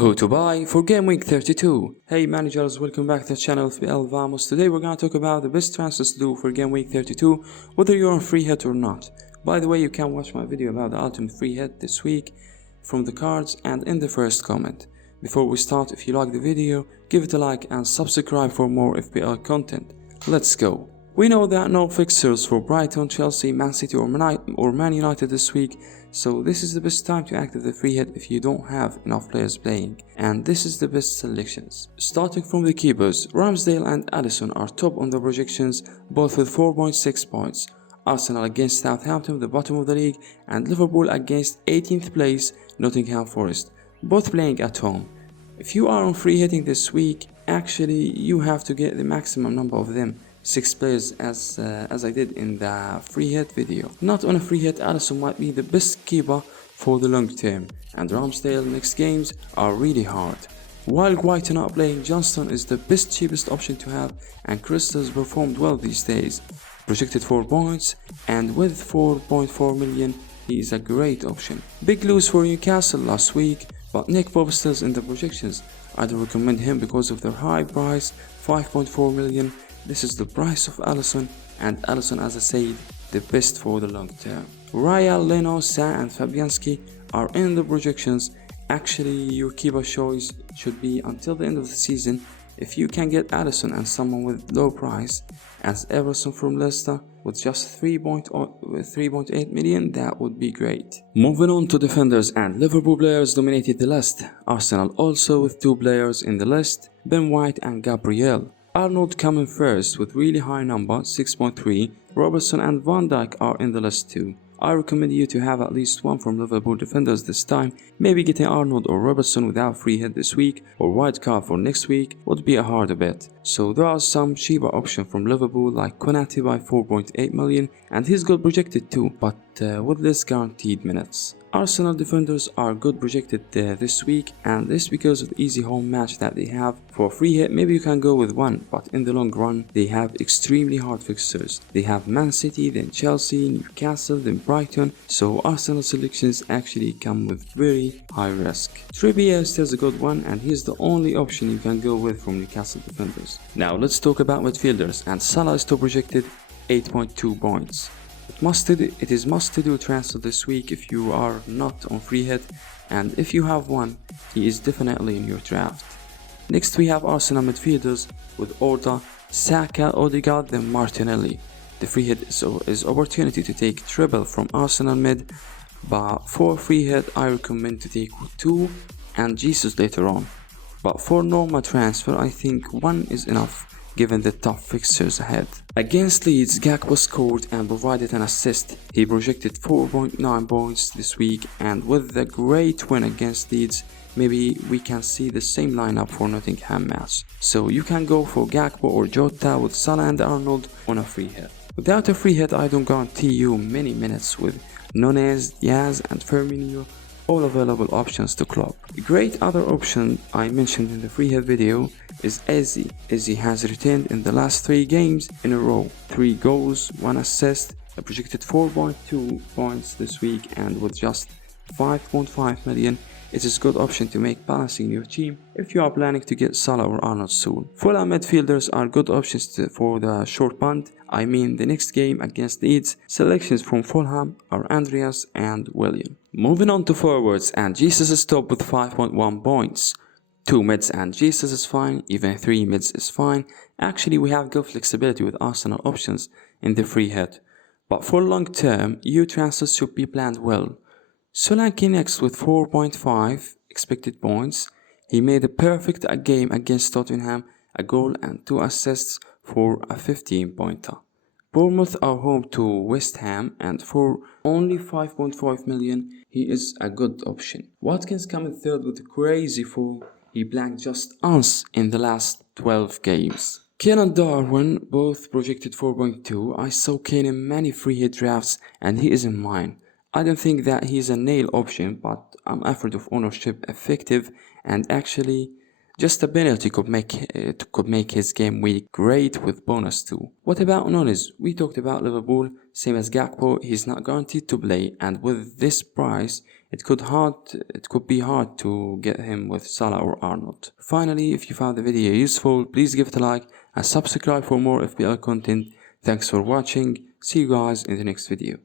Who to buy for Game Week 32? Hey managers, welcome back to the channel FPL Vamos. Today we're gonna talk about the best transfers to do for Game Week 32, whether you're on free hit or not. By the way, you can watch my video about the ultimate free hit this week from the cards and in the first comment. Before we start, if you like the video, give it a like and subscribe for more FPL content. Let's go. We know that no fixtures for Brighton, Chelsea, Man City or Man United this week, so this is the best time to activate the free hit if you don't have enough players playing, and this is the best selections. Starting from the keepers, Ramsdale and Alisson are top on the projections, both with 4.6 points. Arsenal against Southampton, the bottom of the league, and Liverpool against 18th place Nottingham Forest, both playing at home. If you are on free hitting this week, actually you have to get the maximum number of them, 6 players as I did in the free hit video. Not on a free hit, Alisson might be the best keeper for the long term, and Ramsdale next games are really hard. While White not playing, Johnston is the best cheapest option to have, and Crystal's performed well these days. Projected 4 points, and with 4.4 million, he is a great option. Big lose for Newcastle last week, but Nick Pope still in the projections. I'd recommend him because of their high price, 5.4 million. This is the price of Alisson, and Alisson, as I said, the best for the long term. Raya, Leno, Sa and Fabianski are in the projections. Actually, your keeper choice should be until the end of the season. If you can get Alisson and someone with low price, as Everson from Leicester with just 3.8 million, that would be great. Moving on to defenders, and Liverpool players dominated the list. Arsenal also with 2 players in the list, Ben White and Gabriel. Arnold coming first with really high number, 6.3. Robertson and Van Dijk are in the list too. I recommend you to have at least one from Liverpool defenders this time. Maybe getting Arnold or Robertson without free hit this week or wildcard for next week would be a harder bet. So there are some cheaper options from Liverpool like Konate by 4.8 million, and he's good projected too, but with less guaranteed minutes. Arsenal defenders are good projected this week, and this because of the easy home match that they have. For free hit, maybe you can go with one, but in the long run they have extremely hard fixtures. They have Man City, then Chelsea, Newcastle, then Brighton, so Arsenal selections actually come with very high risk. Trippier is still a good one, and he's the only option you can go with from Newcastle defenders. Now let's talk about midfielders, and Salah is still projected 8.2 points. It is must to do transfer this week if you are not on free hit, and if you have one, he is definitely in your draft. Next we have Arsenal midfielders with Orta, Saka, Odegaard, then Martinelli. The free hit is opportunity to take treble from Arsenal mid, but for free hit I recommend to take 2 and Jesus later on. But for normal transfer I think 1 is enough, given the tough fixtures ahead. Against Leeds, Gakpo scored and provided an assist. He projected 4.9 points this week, and with the great win against Leeds, maybe we can see the same lineup for Nottingham match. So you can go for Gakpo or Jota with Salah and Arnold on a free hit. Without a free hit, I don't guarantee you many minutes with Nunez, Diaz and Firmino, all available options to club. A great other option I mentioned in the free hit video is Eze. Eze has returned in the last 3 games in a row, 3 goals, 1 assist, a projected 4.2 points this week, and with just 5.5 million, it is a good option to make balancing your team if you are planning to get Salah or Arnold soon. Fulham midfielders are good options for the short punt. I mean the next game against Leeds. Selections from Fulham are Andreas and William. Moving on to forwards, and Jesus is top with 5.1 points. 2 mids and Jesus is fine, even 3 mids is fine. Actually we have good flexibility with Arsenal options in the free hit. But for long term, your transfers should be planned well. Solanke next with 4.5 expected points. He made a perfect game against Tottenham, a goal and 2 assists for a 15-pointer. Bournemouth are home to West Ham, and for only 5.5 million, he is a good option. Watkins coming third with a crazy form. He blanked just once in the last 12 games. Kane and Darwin both projected 4.2. I saw Kane in many free hit drafts, and he is in mine. I don't think that he's a nail option, but I'm afraid of ownership effective, and actually just a penalty could make his game week great with bonus too. What about Nunes? We talked about Liverpool, same as Gakpo, he's not guaranteed to play, and with this price it could be hard to get him with Salah or Arnold. Finally, if you found the video useful, please give it a like and subscribe for more FPL content. Thanks for watching. See you guys in the next video.